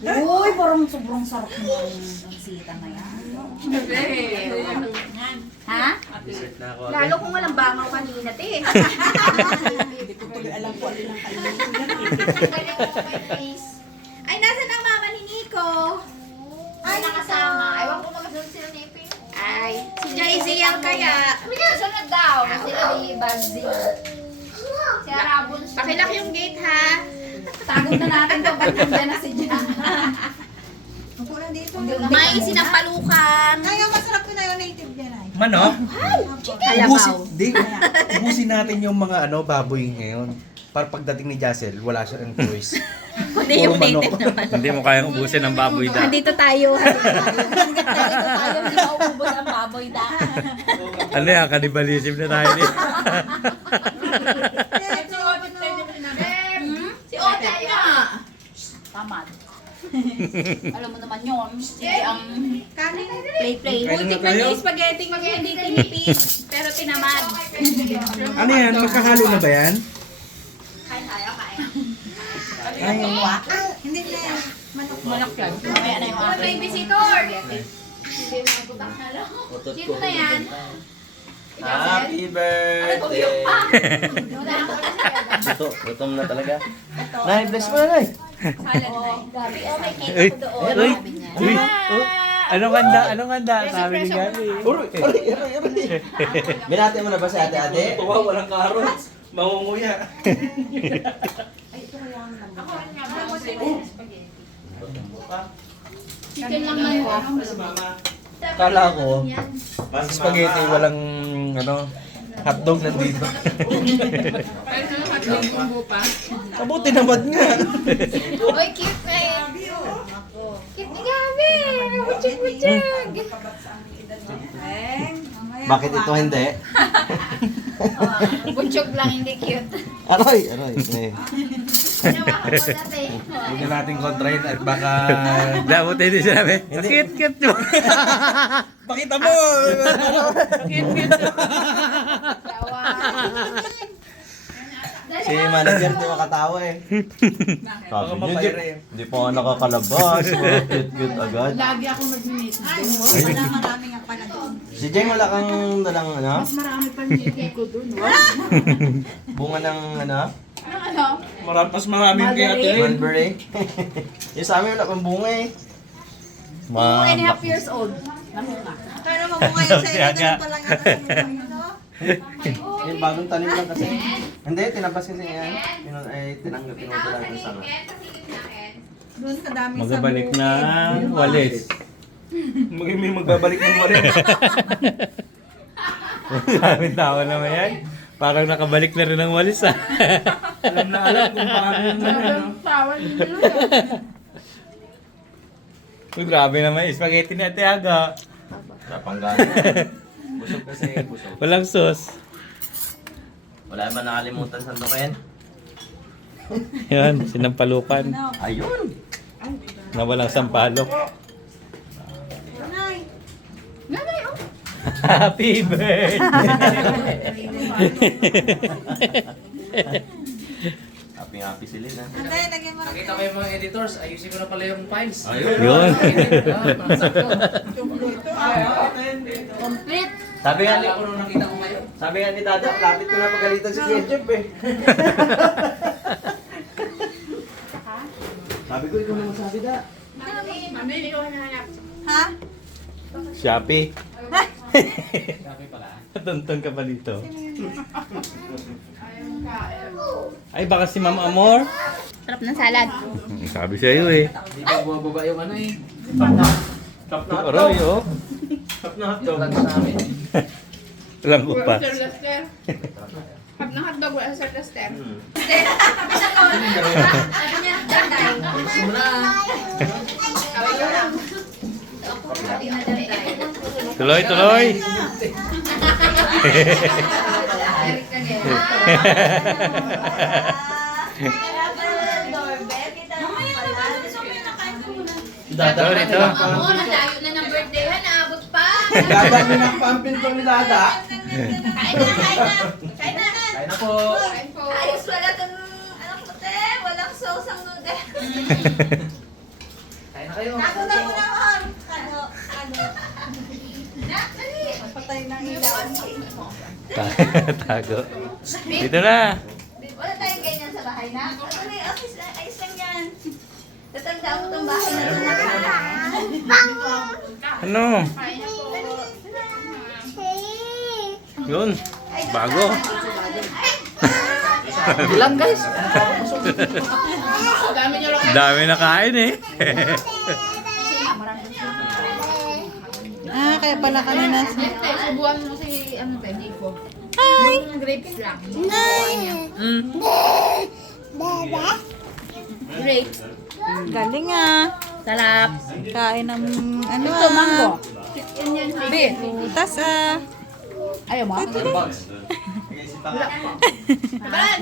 Uy, parang sobrang sarap ng sita na yan. Ha? Dessert na ako. Lalo kung walang bangaw kanina, te. Hindi ko tuloy alam ko alin ang Ay, nasan ang mama ni Nico? Ay, nakasama. Ewan ko magasunod sila ni Ping. Ay, si Jay-Z yan kaya. Sunod daw. Sila ni Banzi. Si Arabon. Pakilak yung gate, ha? Tagong na natin ito. Ba't nandiyan na si Jan? Ako na dito. May sinampalukan. Ngayon, masarap ko na yung native yan ay. Manok? Kalabaw. Ubusin natin yung mga baboy ngayon. Para pagdating ni Jassel, wala siyang choice. Kundi yung Puro manok. native naman. Hindi mo kayang ubusin ng baboy da. Nandito tayo. Hanggat tayo tayo, hindi mauubos ang baboy da. Ano yan, kanibalism na tayo din. Si Ocha yun. Tamad. Alam mo naman yun. Sige ang Play. Kain na Buti pa tayo? niya spaghetti hindi tinipid. Pero tinamad. Ano yan? Magkahalo na ba yan? Kain tayo, kain. Ay, Hindi na yan. manok yan. Mamaya na yung May akin. visitor. Hindi mabutak na lang. Sino na yan? Happy birthday! Wala ako kasi. Gutom na talaga. Nay, bless mo na, Nay. Gabi, oh, may cake Uy, ako doon. uy, Sabi niya. uy. Oh, anong handa? Anong handa? Sabi ni Gabi. Uroy. Binati mo na ba si ate-ate? Tuwa, walang carrots. Mangunguya. Chicken lang na yun. Kala ko, spaghetti, walang hotdog nandito. Kabuti namad nga. Uy, cute na yun. Cute ni Gabi. Butsig-butsig. Bakit ito hindi? Butsyog lang, hindi cute. Aroy. Ginawa ko na, te. Hindi natin kontrahin at baka... Dapat hindi sinabi. Kit mo. Pakita mo! Tawa. Si manager di makatawa eh. Sabi niya, hindi pa nga nakakalabas. Cute agad. Lagi ako nag-meet. Ay, wala marami nga pala doon. Si Jeng wala kang dalang Mas marami pa niya ko doon. bunga ng Mas marami kay Ate mulberry. Yung sa amin wala pang bunga eh. 2.5 years old. Namunga. Pero mamunga yun sa Kaya inyo, nga. ganun pa lang ano. Yung bagong tanim lang kasi. Hindi, tinabas kasi yan. Tinutula ng sanga. Doon sa dami sa Magabalik na walis. May magbabalik ng walis. Maraming tawa naman yan. Parang nakabalik na rin ang walis ah. Alam kung paano yun Uy, grabe naman. Spaghetti na ate Aga. Napanggana. Busog kasi, busog. Walang sauce. Wala ba nakalimutan sandukin? Yan, sinampalukan. Ayun! Na walang sampalok. Nanay. Happy birthday! Happy sila na. Nanay, lagyan mo. Nakita ko yung mga editors, ayusin ko na pala yung files. Ayun! Yun. Complete. Sabi nga ni, Kala ko nung nakita ko ngayon. sabi nga ni Dada, lapit ko na pagalitan si Kuya Jeff eh. Sabi ko, ikaw naman sabi da. Mami, hindi ko hinahanap. Ha? Shopee. Sabi pala. Tuntun ka pa dito. Ay, baka si Ma'am Amor. Sarap ng salad. Sabi sa iyo eh. Hindi ko bumababa yung ano eh. Top na Aray, oh. Top na Yung lang sa amin. Walang upas. Sir Lester. Hab na hotdog wala Sir Lester. Ano niya? Danday. Gusto mo na. Kaway ko lang. Ako, pati na danday. Tuloy, tuloy. Eric ka niya. Dada, Ito, ito. Ako, nalayo na ng birthday ha, naabot pa. Dada, pinapampin to ni Dada. Kain na, kain na. Kain na. Kain na po. Kain po. Ayos wala tong, ano puti, walang sauce ang noodles. na kayo. Ako na muna ako. Patay ng ilaw. Tago. Dito na. Wala tayong ganyan sa bahay na. Ano na yung office na? Ayos lang yan. Tatanda ko itong bahay na ito na. Ano? Yun. Bago. Ilan guys? Dami niyo lang. Dami na kain eh. Kaya pala kanina. Subuhan mo si ano tayo, Nico. Yung grapes lang. Grapes. Galing ah. Sarap. Kain ng ano Ito, mango. Yan yan. Bin. Putas ah. Ayaw mo?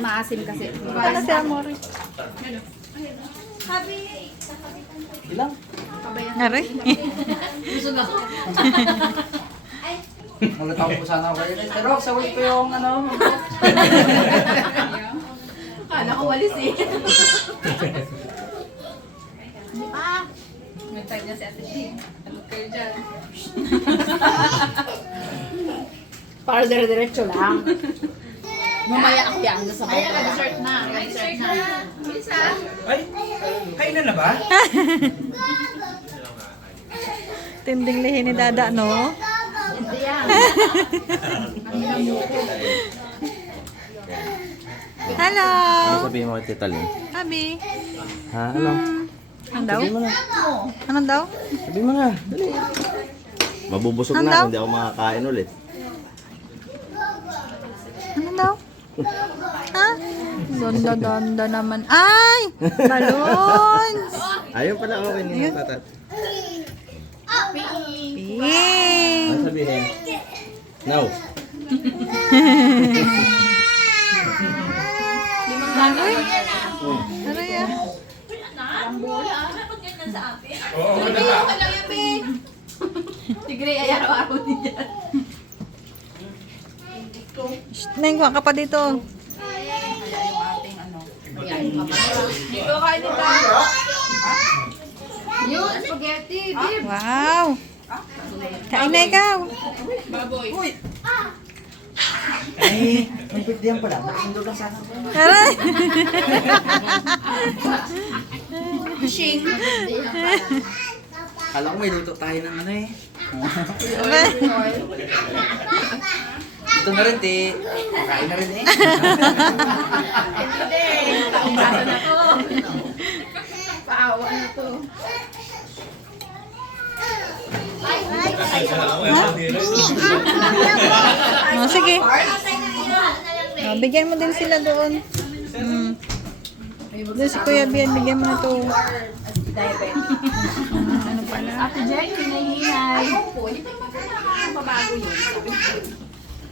Maasim kasi. Ano si Amore? Ilang? Ngari. Magataw po sana ako kayo. Pero sawit ko yung ano. Kala ko walis eh. May time niya si Ate G. Ano kayo dyan? Para dire-diretso lang. Mamaya ako yan sa Kaya bawah. ka-dessert na. Ka-dessert na. Isa. Ay, kailan na ba? Tinding lihi ni Dada, no? Hindi yan. Hello! Ano sabihin mo kay Tita Lynn? Abi. Ha? Ano? Ano daw? Sabihin mo na. Ano daw? Sabihin mo na. Dali. Mabubusog Ano na daw? kung hindi ako makakain ulit. Ano daw? Ha? Donda naman. Ay! Balloons! Ayun pala, okay nila tatat. Ping! Ano sabihin? No. Aroy! Aroy ah. Oo, ano ba? Tigre ay araw-araw din yan. Neng, kuha ka pa dito. Dito kain din tayo. Yun, spaghetti, babe. Wow! Kain na ikaw. Baboy. Ay, ang pwede yan pala. Magsundo lang sana ako. Aray! Fishing. Kala ko may luto tayo ng ano eh. Ito na rin, te. Kain na rin eh. Pasa na to. Paawa na to. Oh, sige. Oh, bigyan mo din sila doon. Doon si Kuya Bian, bigyan mo na to. Ano pala? Ate Jen, hinahinay. Hindi pa naman mabago yun.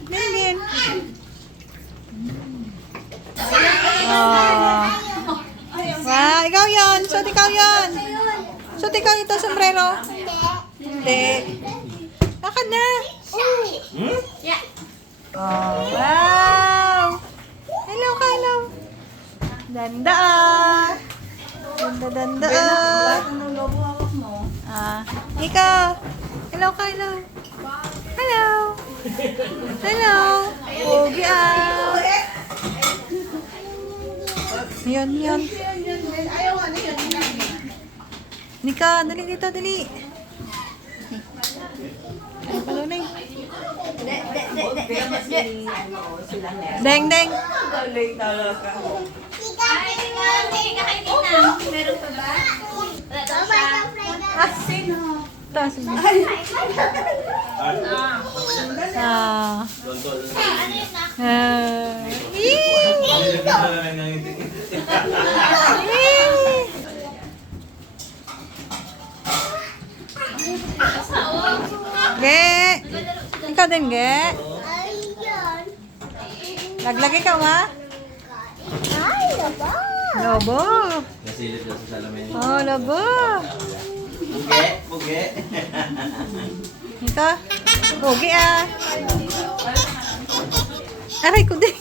Bian, Bian. Oh. Wow, ikaw yon. Suot ikaw yon. Suot ikaw ito, sombrero. Hindi. Lakad na. Oh, wow. Hello, hello. Danda ah. Danda ah. Ano lobo hawak mo? Ah, ikaw. Hello, hello. Hello. Hello. Pogi ah. Yun, yun. Nika, dali dito, dali. Ay, palunay. Deng, deng. Meron pa ba? Wala daw siya. Taas mo. Ah. Ge. Ikaw din, Ge. Laglag ikaw, ha? Lobo. Nasilip na sa salamin. Oh, lobo. Buge, buge. Ito. Pogi, ah. Aray ko din.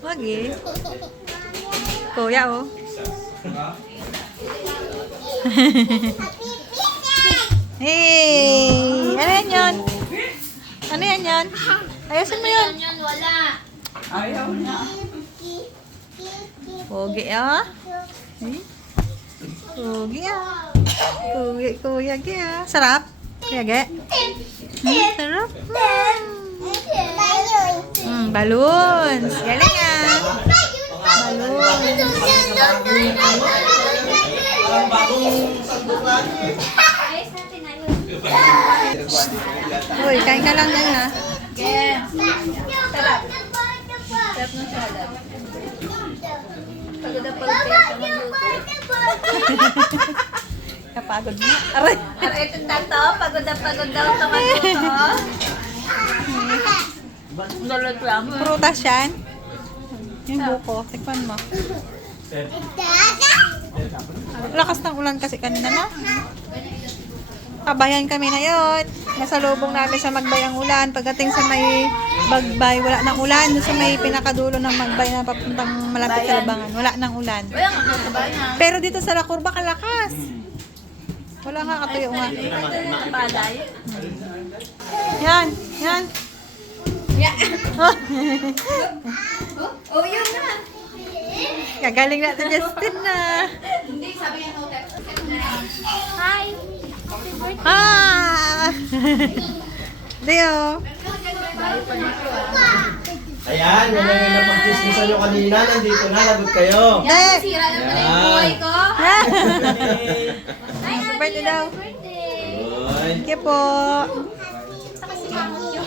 Wag eh. Kuya, oh. Hey! Ano yan yun? Ano yan yun? Ayusin mo yun. Yan, wala. Ayaw na. Pogi ah. Pogi ah. Pogi, kuya Ge ah. Sarap? Kuya Ge? Sarap? Balloons. Galing ah. Balloons. Parang bagong sandok lagi. Ayos natin, ayos. Uy, kain ka lang yan ha. Sarap. Sarap ng salad. Pagod na pagod ka magluto. Kapagod mo. Aray. Aray, ito na to. Pagod na pagod daw ito magluto. Dalot lang. Prutas yan. Yung buko. Tikman mo. Lakas ng ulan kasi kanina na. Kabayan kami na yun. Nasa lubong namin sa Magbay ang ulan. Pagdating sa may Bagbay, wala nang ulan. Doon sa may pinakadulo ng Magbay na papuntang malapit sa Labangan. Wala nang ulan. Wala nga kabayan. Pero dito sa La Curva, kalakas. Wala nga katuyo nga. Palay. Yan, yan. Oh, yun na. Gagaling natin Justin na. Hindi, sabi niya no. Hi. Ah! Dio. Ayan, yan ang napag-chismisan nyo kanina. Nandito na, lagot kayo. Dahil. Sira lang pala yung buhay ko. Happy birthday daw. Birthday. Uy. Thank you po. Saka si Kamot yun.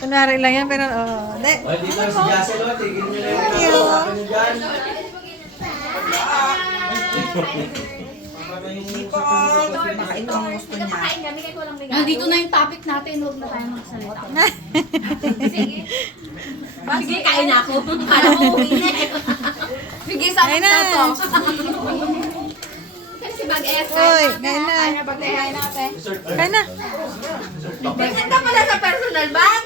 Kunwari lang yan, pero oh. De. Uy, dito na si Jassel. Oh. Tigil nyo na yung Thank you. pinapakasakan nyo dyan. Kapakain kami kay kulang regalo. Nandito na yung topic natin. Huwag na tayo magsalita. Sige. Sige, kain na ako. Kala ko uwi na eh. Sige, sa Kain akin na. na to. Kasi si Bag S. Uy, kain na. Kaya pag-ihain natin. Kain na. Tingnan ka pala sa personal bag.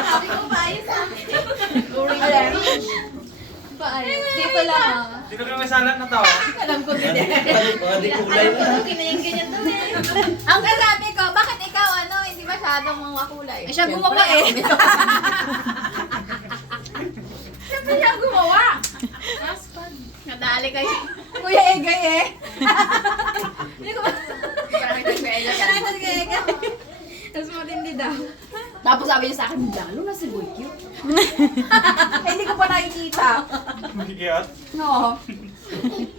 Sabi ko pa ayos ah. Paayos. Dito lang ah. Dito kami salat na to. Alam ko din eh. Mga di kulay Alam na. ko ganyan daw eh. Ang kasabi ko, bakit ikaw hindi masyadong mga kulay? Eh, siya gumawa eh. Siyempre siya gumawa. Nadali kayo. Kuya Egay eh. Hindi ko ba? Parang nag-ega. Tapos matindi daw. Tapos sabi niya sa akin, lalo na si Boy cute. Eh, hindi ko pa nakikita. Magigiyot. No.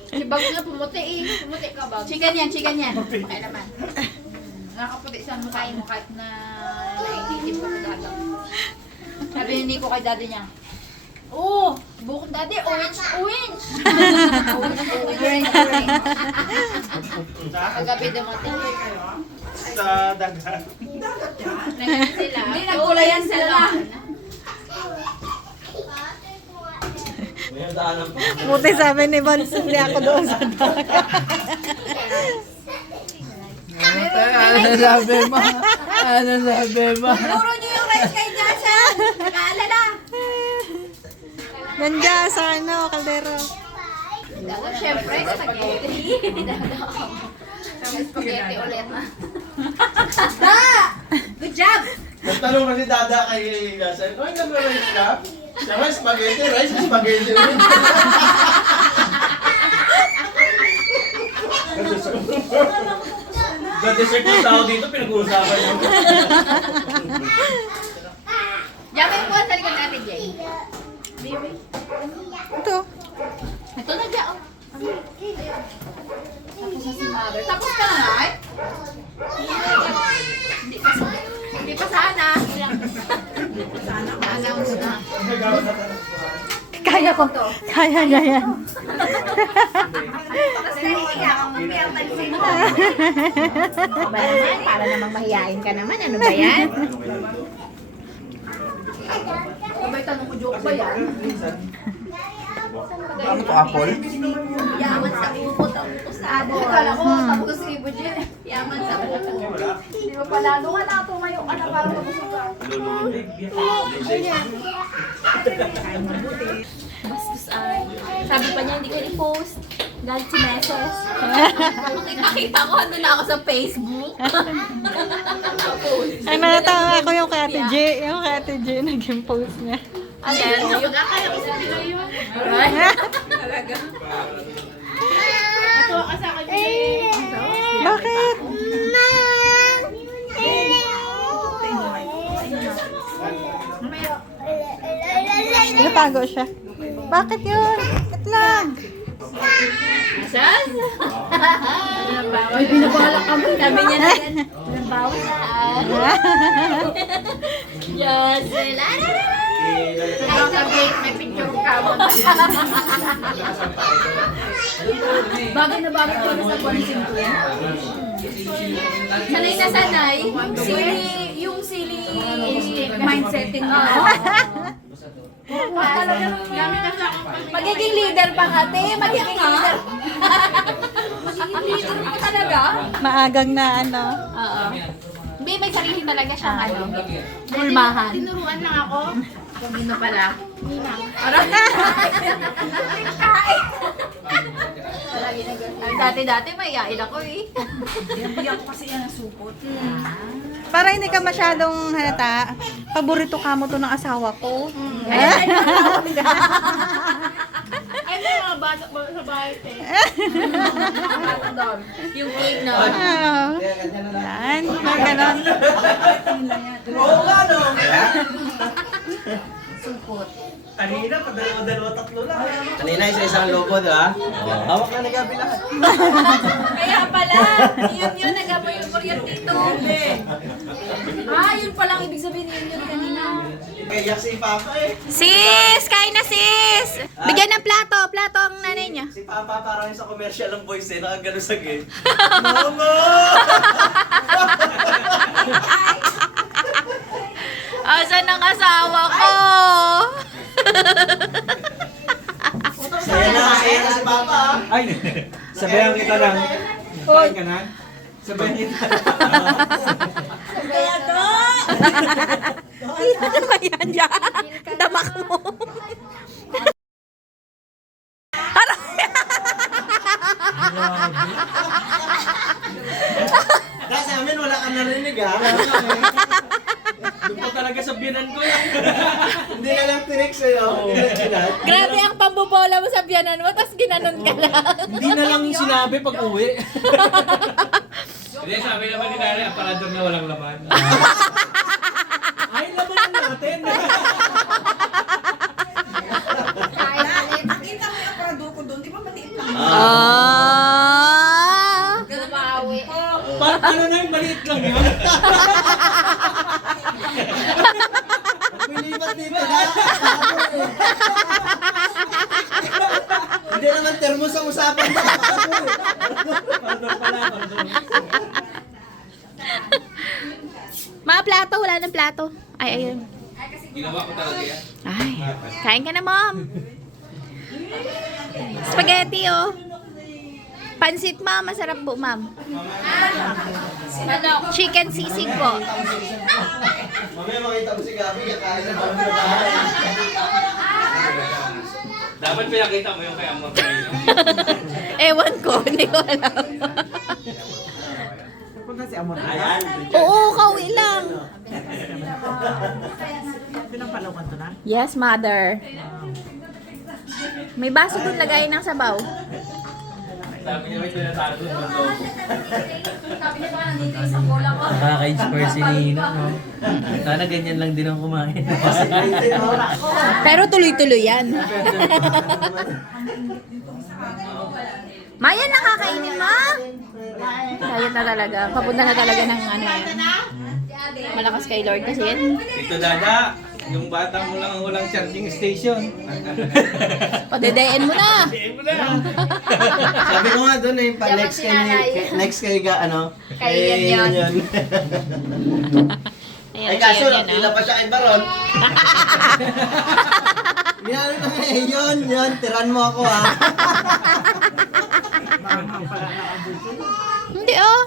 Si Bag na pumuti eh. Pumuti ka Bag. Chicken yan, chicken yan. Okay naman. Nakaputi sa mukha mo kahit na naititip ko sa dagang. Sabi ni Nico kay daddy niya, Oh, bukod dati orange. orange. Kagabi dumating. Sa dagat. Nangyari sila. Hindi, nagkulayan sila. May daanan pa. Buti sabi ni Bonso, hindi ako doon sa dagat. Ano sabi mo? Ano sabi mo? Turo niyo yung rice kay Jason. Nag-aalala. Nandiyan sa kaldero. Siyempre, spaghetti. Spaghetti ulit. Good job! Nagtanong na si Dada kay Jassel, "Oy, nag-rice ka?" Siya nga, spaghetti, rice, spaghetti ulit. Ga-dessert yung tao dito, pinag-uusapan nyo. Diyan yung buwan sa likod natin, Jay. Ito. Ito na dyan. Tapos na si mother. Tapos ka na nga eh. Hindi pa sana. Na-announce na. Kaya ko. Kaya niya yan. Para namang mahihain ka naman. Ano ba yan? Sabay tanong ko, joke ba yan? Ano to, apple? Yaman sa upot ang usado. Akala ko, tapos si Ibo Jen. Yaman sa upot. Di ba pala, doon ka na tumayo ka na para mabusog ka. Bastos ay. Sabi pa niya, hindi ko i-post. Galit si Meses. Makita-kita ko, ano na ako sa Facebook. Ay, natawa ko yung kay Ate J. Yung kay Ate J, naging post niya. Ayan. Akala ko sa Pinoy yun. Natuwa ka sa akin. Bakit? Natago siya. Bakit yun? Itlog. Saan? Ay, binabalak kami. Sabi niya na yan. Binabawa na. Yes. Ikaw sa gate, may picture ka mo. Bagay na bagay ko na sa pansin ko. Sanay na sanay. Yung silly mindsetting mo. Magiging leader pa ate, magiging leader. Magiging leader pa talaga. Maagang na ano. Oo. Hindi, may sarili talaga siyang ano. Pulmahan. Tinuruan lang ako. Nino pala. Dati-dati may yain ako eh. Bigyan ko kasi yan ang supot. Para hindi ka masyadong halata, paborito ka mo to ng asawa ko. Ay, may mga bata ba sa bahay eh. Yung cake na. Ah. Yan, ganon. Oo nga, no? Kanina, padalawa-dalawa, tatlo lang. Kanina, isa-isang lobo, di ba? Hawak na ni Gabi lahat. Kaya pala, yun, nagaboy yung kuryat dito. Yun palang ibig sabihin yun kanina. Kaya si Papa eh. Sis! Kain na sis! Bigyan ng plato. Plato ang nanay niya. Si Papa parang yung sa commercial ng boys eh, nakagano sa gate. Mama! Asan ang asawa ko? Saya na si Papa. Ay, sabayan kita lang. Kain ka na? Sabayan kita. Ano naman yan dyan? Damak mo. Kasi amin wala kang narinig ha. Doon ko talaga sa biyanan ko yan. Hindi na lang tinik sa'yo. Hindi na chinat. Grabe ang pambobola mo sa biyanan mo, tapos ginanon ka lang. Hindi na lang sinabi pag uwi. Hindi, sabi naman ni Nari, aparador na walang laman. Ay, laman natin. Nakita mo yung aparador ko doon, di ba maliit lang? Ah! Gumawi. Parang ano na yung maliit lang yun. Pilipat-lipat na. Hindi naman termos ang usapan mo. Aparador pala, aparador. Mga plato, wala nang plato. Ay, ayun. Ginawa ko talaga yan. Ay, kain ka na, mom. Spaghetti, oh. Pansit, ma'am. Masarap po, ma'am. Chicken sisig po. Mamaya makita mo si Gabi, kakain na kami na bahay. Dapat pinakita mo yung kay Amor. Ewan ko, hindi ko alam. Ayan. Oo, kauwi lang. Yes, mother. May baso doon lagay ng sabaw. Sabi niya may tinatago ng logo. Sabi niya ba nandito sa bola ko? Nakaka-inspire si Nino, no? Sana ganyan lang din ang kumain. Pero tuloy-tuloy yan. Mayan lang kakainin, ma. Mayan na talaga. Papunta na talaga ng ano yan. Malakas kay Lord kasi yan. Dito Dada, yung bata mo lang ang walang charging station. Padedein mo na. Sabihin mo na. Sabi ko nga doon eh, pa next kay ano? Kay yan. Ay kaso, tila pa siya kay Baron. Ginano na nga yun. Tiran mo ako ha. Hindi oh.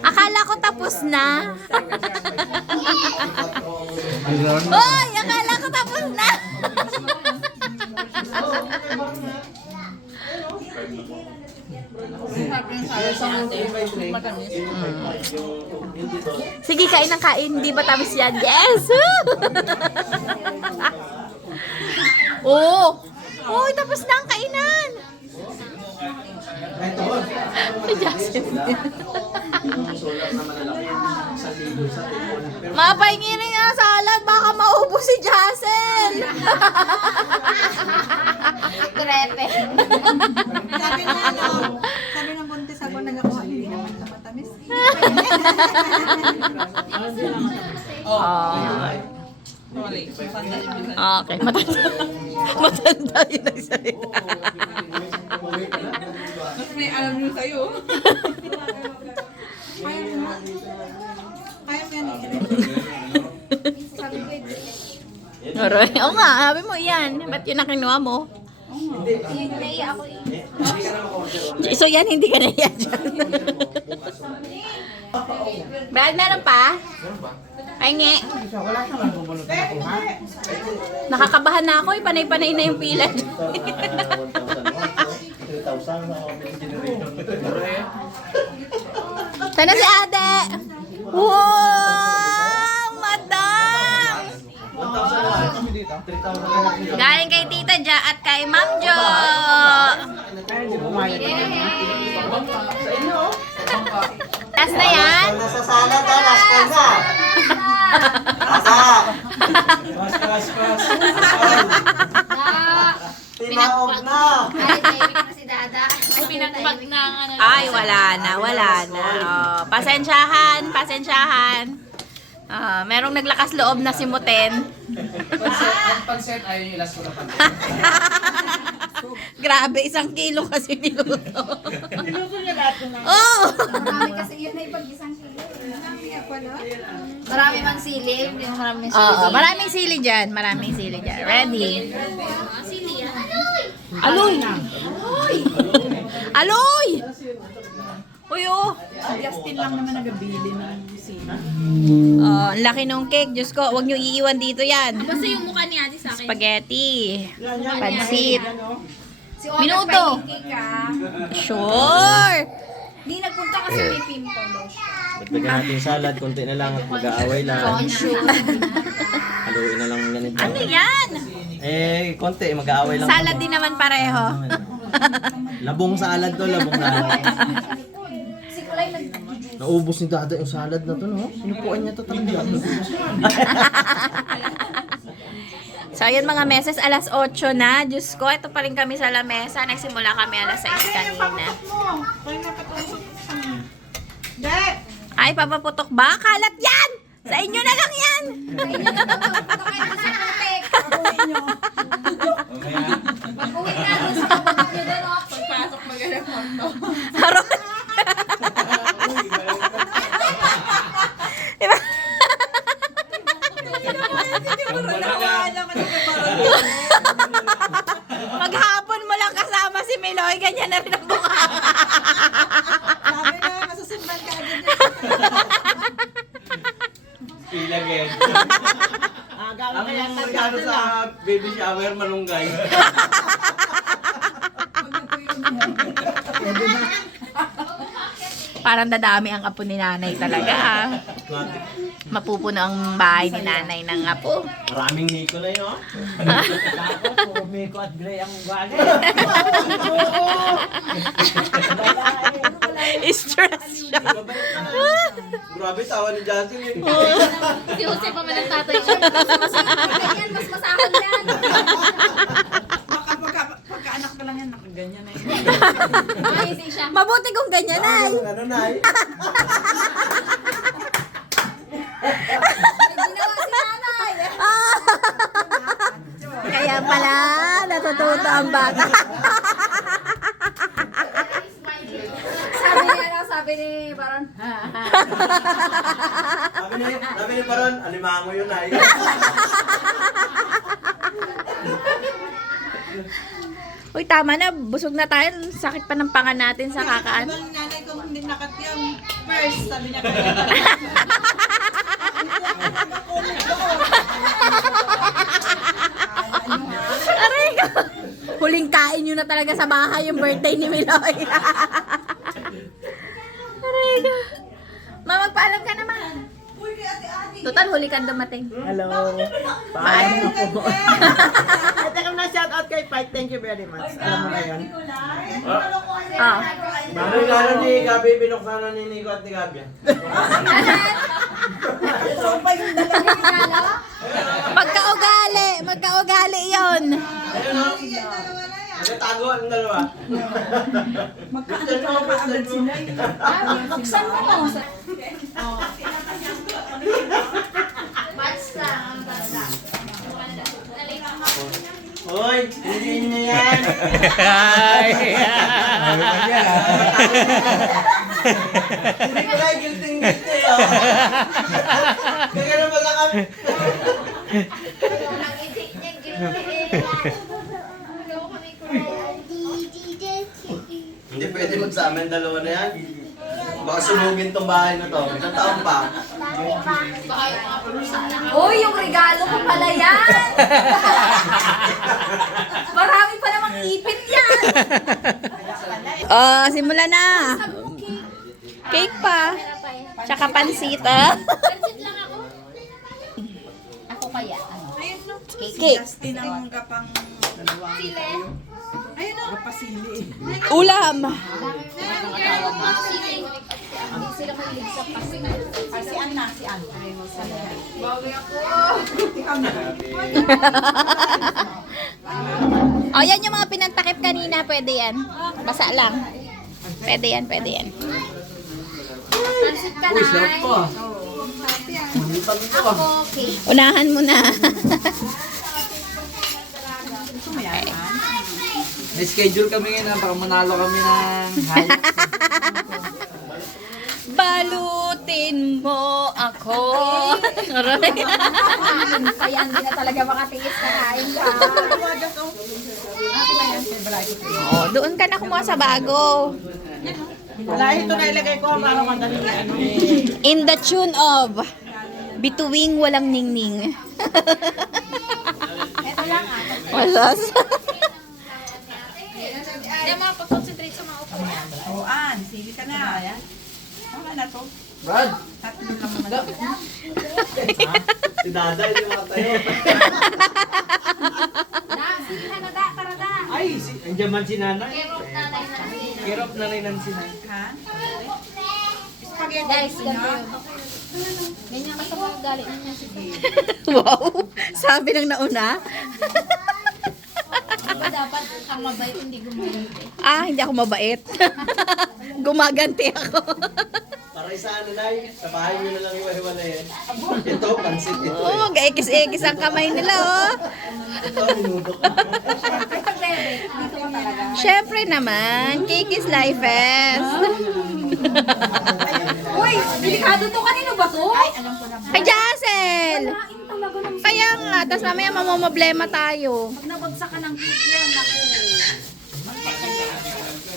Akala ko tapos na. Hoy, akala ko tapos na. Sige, kain ng kain. Hindi ba tamis yan? Yes! Oo! Oh, tapos na ang kainan! Si Justin. Mapahingi rin nga salad, baka maubos si Justin. Trepe. Sabi ng buntis ako nagakuha, hindi naman na matamis. Okay, matanda. Matanda yun ang salita. May alam nyo sa'yo. Kaya mo yan Aray, oo nga, sabi mo yan. Ba't yun ang kinuha mo? Naiya ako eh. So yan, hindi ka na yan dyan. Brad, meron pa? Ay, nge. Nakakabahan na ako, panay-panay na yung pila. Sana si Ate? Wow! Madam! Galing kay Tita Ja at kay Ma'am Jo. Last na yan? Nasa salad ha, last call na. Asa? Pas. Tinaob na. Ay, tahimik na si Dada. Ay, Pinagpag na ang ano. Ay, wala na. Oh, pasensyahan. Merong naglakas loob na si Muten. Ang pansit, ayaw nyo ilas ko na pansit. Grabe, 1 kilo kasi niluto. Niluto niya lahat na. Oo! marami kasi yun na ipag-isang kilo. Marami mang sili. Yung maraming sili. Oo, maraming sili dyan. Ready? Sili yan. Aloy! Aloy! Uy, oh! Justin lang naman nagabili ng sila. Oh, ang laki nung cake. Diyos ko, huwag nyo iiwan dito yan. Basta yung mukha ni Ate sa akin. Spaghetti. Pansit. Si Omer Minuto. pa yung cake ah. Sure! Di nagpunta kasi may pimples. Dagdagan natin yung salad, konti na lang at mag-aaway lang. Haluin na lang ganito. Ano yan? Konti, mag-aaway lang. Salad din naman pareho. Labong salad to, labong salad. Si Kulay nag-juice. Naubos ni Dada yung salad na to, no? Sinupuan niya to talaga. So, ayun mga meses, alas 8 na. Diyos ko, ito pa rin kami sa lamesa. Nagsimula kami alas 6 kanina. Ay, papaputok ba? Kalat yan! Sa inyo na lang yan! Pag-uwi na doon sa kapatid niyo doon, oh. Pagpasok magalang mo. Haron! Diba? Maghapon mo lang kasama si Meloy, ganyan na rin ang mukha. Sabi na, masusundan ka agad. Pilagin. Ang regalo sa baby shower, malunggay. Parang dadami ang apo ni nanay talaga. Ah. Mapupuno ang bahay ni nanay ng apo. Maraming Nico na yun, oh. Miko at Gray ang gwaga. Stress siya. Grabe, tawa ni Justin eh. Si Jose pa man ang tatay siya. Ganyan, mas masakal yan. Pagkaanak ko lang yan, nakaganyan na yun. Ay, hindi siya. Mabuti kung ganyan ay. Ano na eh? May ginawa si nanay. Kaya pala, natututo ang bata. Sabi ni Baron. Sabi ni Baron, alimango yun ay. tama na. Busog na tayo. Sakit pa ng panga natin sa kakaan. Ang nanay ko hindi nakatiyang first, sabi niya kanya. Aray ko. Huling kain nyo na talaga sa bahay yung birthday ni Miloy. Aray ko. Ma, magpaalam ka naman. Total, huli ka dumating. Hello. Paano po? Teka na shout out kay Fight. Thank you very much. Alam mo na yun. Ah. Lalo ni Gabi, binuksan na ni Nico at ni Gabi. Magkaugali yon. Nagtago ang dalawa. Magkano pa agad sila? Buksan mo mo. Hoy, hindi niya yan. Ano pa siya? Hindi ko lang guilty oh. Kaya naman lang kami. Hindi pwede magsama yung dalawa na yan. Baka sunugin tong bahay na to. Ilang taon pa? Uy, yung regalo ko pala yan. Marami pa namang ipit yan. Oh, simula na. Cake pa. Tsaka pansit, ah. Pansit lang ako. Ako kaya, ano? Cake. Tinang kapang Sile. ayun o. Kapasili. Ulam. Hindi sila mahilig sa pasing. Si Anna, si Anna. O, yan yung mga pinantakip kanina. Pwede yan. Basa lang. Pwede yan, pwede yan. Pansit ka na. Ako, cake. Unahan mo na. May schedule kami ngayon para manalo kami ng Balutin mo ako. Aray. Kaya hindi na talaga makatiis na kain ka. Oh, doon ka na kumuha sa bago. Wala ito na ilagay ko para madali ano. In the tune of Bituing Walang Ningning. Ito lang Walas. Hindi mga concentrate sa mga upuan. O, Ann, sili ka na. Wala na to. Brad! Tatlo lang naman. Si Dada, hindi makatayo. Sige na na da, tara da. Ay, andiyan man si nanay. Kerop nanay na. Kirop na rin ang sinay. Ha? Spaghetti. Guys, ganyan. Ganyan ka sa mga galit niya. Wow. Sabi ng nauna. Diba dapat ang mabait hindi gumaganti? Ah, hindi ako mabait. Gumaganti ako. Para sa ano na sa bahay nyo na lang iwala-iwala yan. Ito, pansit ito Oo, eh. mag-ekis-ekis ang kamay nila, oh. Ito, minudok. Dito ka talaga. Syempre naman, cake is lifest. Uy, delikado to. Kanino ba to? Ay, alam ko na. Kay Jassel! Kain talaga ng Kaya nga, tapos mamaya mamamblema tayo. pag nabagsak ka ng cake yan, naku.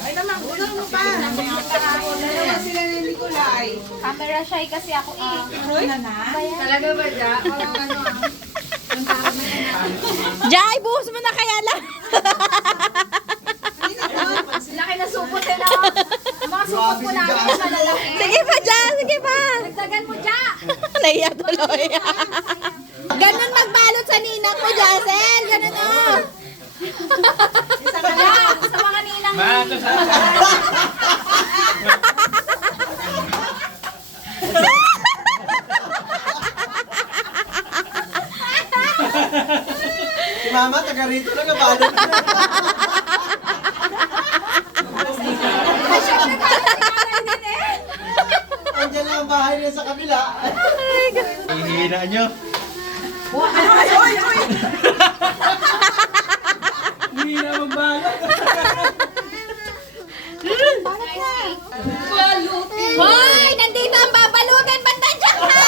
Ay naman, ulo mo pa. Dalawa sila ni Nicolay. Camera shy kasi ako eh. Wala na. Talaga ba dya? Walang ano ah. Ang tawag na yan. Jai, buhos mo na kaya lang. Laki na supot nila. Ang mga supot ko namin malalaki. Sige pa, Ja, sige pa. Dagdagan mo dya. Naiya tuloy. Ganun magbalot sa ninang mo, Jassel. Ganun, oh. Isa ka lang. Sa mga ninang Mato sa Si Mama, taga rito na kabalot na. Andiyan lang ang bahay niya sa kabila. hihina nyo. Hindi na magbalot. Hoy, nandito ang babalutan. Banda dyan ka.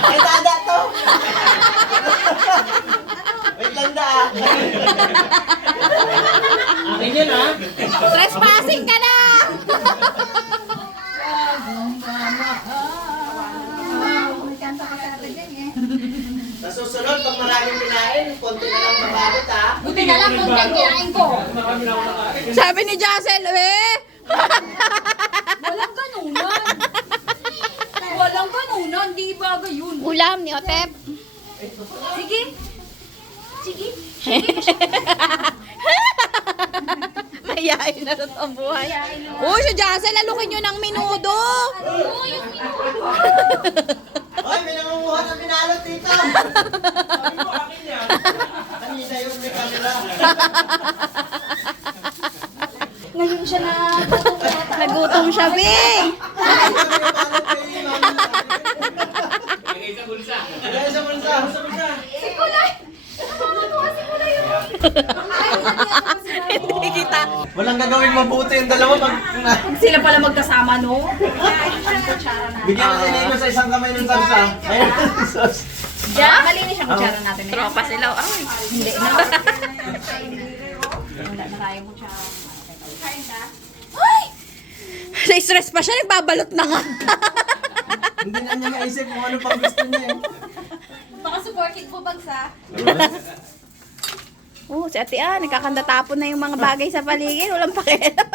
Ay, Dada to! Wait lang maganda ah. Akin yun ha. Trespassing ka na! Sa susunod, pag maraming pinain, konti na lang mabalot ah. Buti na lang kung kinain ko. Sabi ni Jacel, Walang ganunan. Walang ganunan. Di bagay yun. Ulam ni Otep. Sige. Sige. Mayayain na rin ang buhay. Uy, si Jacel, lalukin nyo ng minudo. Hoy, may nangunguha ng pinalot dito. Kanina yun, may camera. Ngayon siya na Nagutom siya, Bing. Lagay sa bulsa. Lagay sa bulsa. si Kulay. Nakakatuwa si Kulay yun. Hindi kita. Walang gagawin mabuti yung dalawa pag... Sila pala magkasama, no? Bigyan mo din ito sa isang kamay ng sarsa. Ayun, sus. Diyan, malinis ang kutsara natin. eh. Tropa sila. Ay. Hindi na. Wala na tayong kutsara. Sa stress pa siya, nagbabalot na nga. Hindi na niya maisip kung ano pang gusto niya eh. Baka supported po bagsa. Oh, si Ate nagkakanda tapon na yung mga bagay sa paligid. Walang pakialam.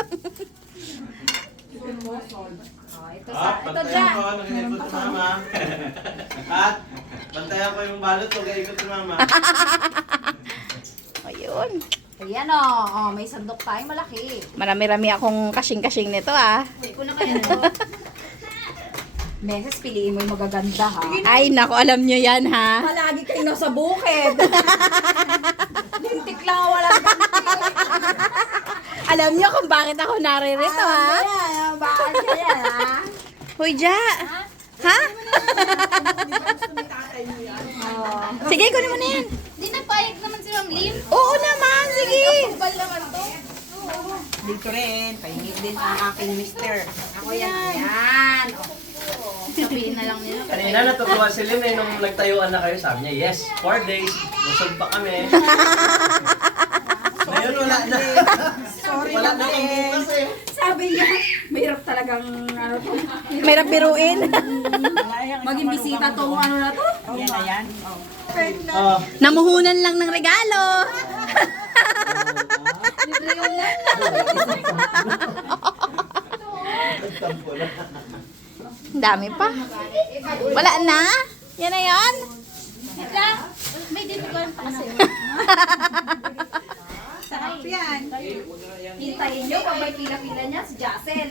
Bantayan ko, nag-ikot si mama. At, bantayan ko yung balot, nag-ikot si mama. Ayun. Ayan o, may sandok tayong malaki. Marami-rami akong kasing-kasing nito Hindi ko na kaya ito. Meses, piliin mo yung magaganda ha. Ay, naku, alam nyo yan, ha? Palagi kayo nasa bukid. Lintik lang wala Alam nyo kung bakit ako naririto, ha? Bakit kaya ha? Hoy, Ja. Ha? Sige, kunin mo na yan. Di nagpayag naman si Ma'am Lim. Oo naman, sige. Bal naman to. Dito rin, pahingi din ang aking mister. Ako yan. Yan. Sabihin na lang nila. Kanina natutuwa si Lim eh, nung nagtayuan na kayo, sabi niya, yes, 4 days, busog pa kami. Ngayon wala na. Wala na kang bukas eh. Sabi niya, mahirap talagang ano to. Mayroon biruin. Maging bisita tong ano na to. Yan na yan. Oh, Namuhunan lang ng regalo. Ang dami pa. Wala na? Yan na yan? Ika, may diniguan pa kasi. Sarap yan. Hintayin nyo pag may pila-pila niya si Jacel.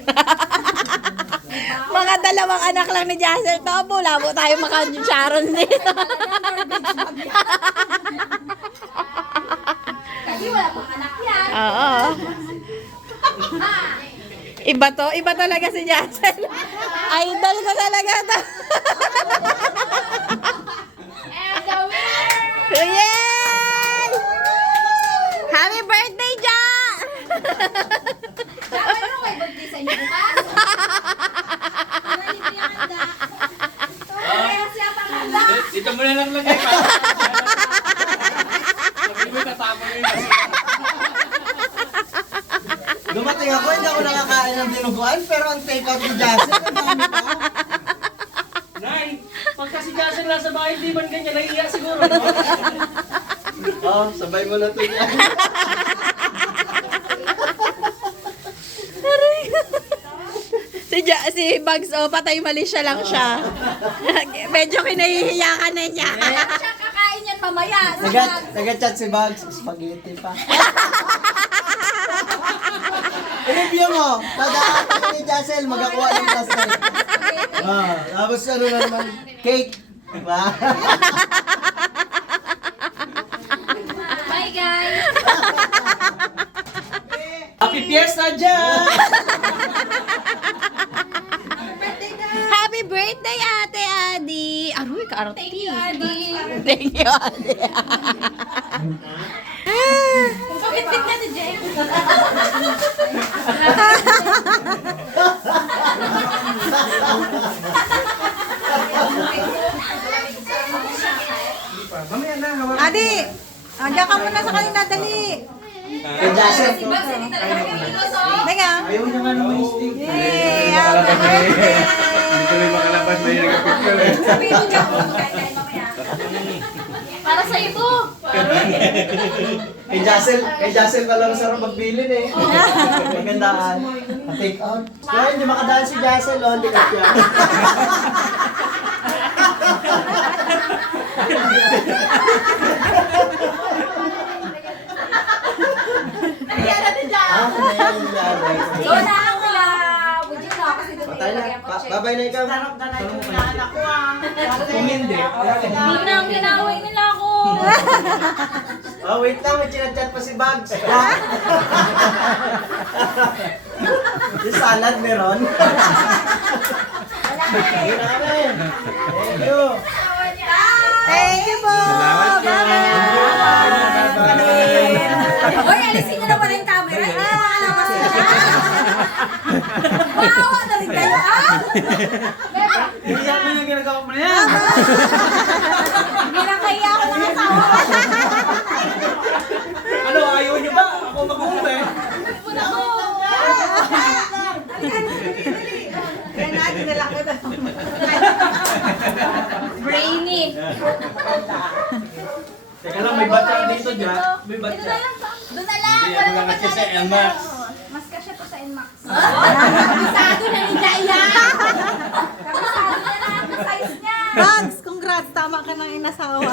Mga dalawang anak lang ni Jacel to. Labo tayo maka-Sharon dito. Kasi wala pang anak yan. Oo. Iba talaga si Jacel. Idol ko talaga to. And the winner! Yay! Happy birthday, Ja! Dapat mo may birthday sa inyo bukas. Kaya siya pang handa. Dito mo na lang lagay pa. Sabi mo tatapon yun. Dumating ako, hindi ako nakakain ng dinuguan, pero ang take out ni Jason, ang dami pa. Nay, pagka si Jason nasa bahay, di man ganyan, nahihiya siguro. No? oh, sabay mo na ito niya. Si Bugs, patay mali siya lang siya. Medyo kinahihiyakan na niya. Siya kakain yan mamaya. Nag-chat si Bugs, spaghetti pa. I-review mo, dadaan ni Jason, magakuha ng plastic. Tapos ano na naman, cake. Bye guys! Happy Fiesta dyan! Happy birthday, Ate Adi! Aroy, ka-arte. Thank you, Adi. Thank you, Adi. Pagkitbit na ni Jen. Mamaya na, hawak. Adi, Diyan ka muna sa kanina, dali. Kay Jassel. Teka. Ayaw niya nga naman yung stick. Yay! Happy birthday! Hindi tuloy makalabas, may nag-picture eh. Para sa ito. Kay Jassel ka lang sarap magbilin eh. Magandaan. Take out. Kaya hindi makadaan si Jassel, oh. Hindi ka siya. Nandiyan natin dyan. Doon na ako na. Budyo na kasi doon Patay na. Babay na ikaw. Kung hindi, Hindi na ang ginawin nila ako. Oh, wait lang. May chinachat pa si Bugs. Yung salad meron. Hindi na kami. Thank you. Thank you po! Hoy, alisin nyo naman yung camera. Hindi na makalabas nila. Wow, na rin kayo, ah! iyak mo yung ginagawa mo na yan. Hindi na kaya ako mga asawa. Ano, ayaw niyo ba? Ako mag-umbe. Brainy. Teka lang, may bata dito dyan. May Ito na bata. lang. Doon na lang. Wala naman kasi sa NMAX. Mas kasya to sa NMAX. Kabisado na ni Jaya. Kabisado na lahat ng size niya. Bugs, congrats! Tama ka ng inasawa.